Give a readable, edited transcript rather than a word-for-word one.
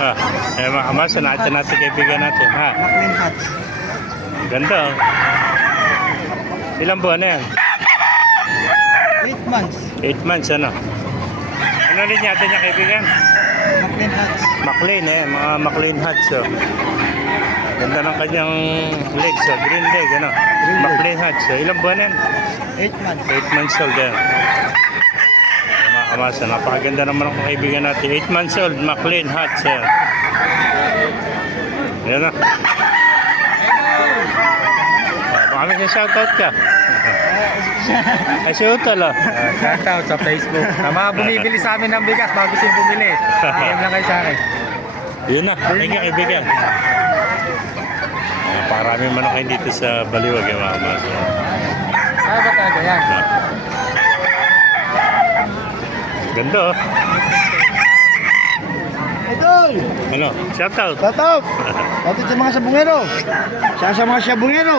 Mga kamas, natin natin kaibigan natin. Ha? Maclean Hats. Ganda oh. Ilang buwan na yan? 8 months. 8 months ano? Ano ulit natin yung kaibigan? Maclean Hats. McLean mga McLean hats oh. Ganda ng kanyang legs oh. Green leg ano? leg. McLean hats oh. Ilang buwan yan? 8 months. 8 months old yan. Mga kamasa, napakaganda naman ang kaibigan natin. 8 months old, McLean hats yan. Yan na. Baka may shoutout ka. Ay, shoutout oh. Shoutout sa Facebook. Sa mga bumibili sa amin ng bigas, bago siya bumili. Ayun lang kayo sa akin. Yun na, thank you kaibigan. Parami manok kayo dito sa Baliwag yung mga kamasa. Ano ba talaga yan? Ganda oh. Idol! Ano? Shoutout. Shoutout! Shoutout sa mga sabungero! Sa mga sabungero!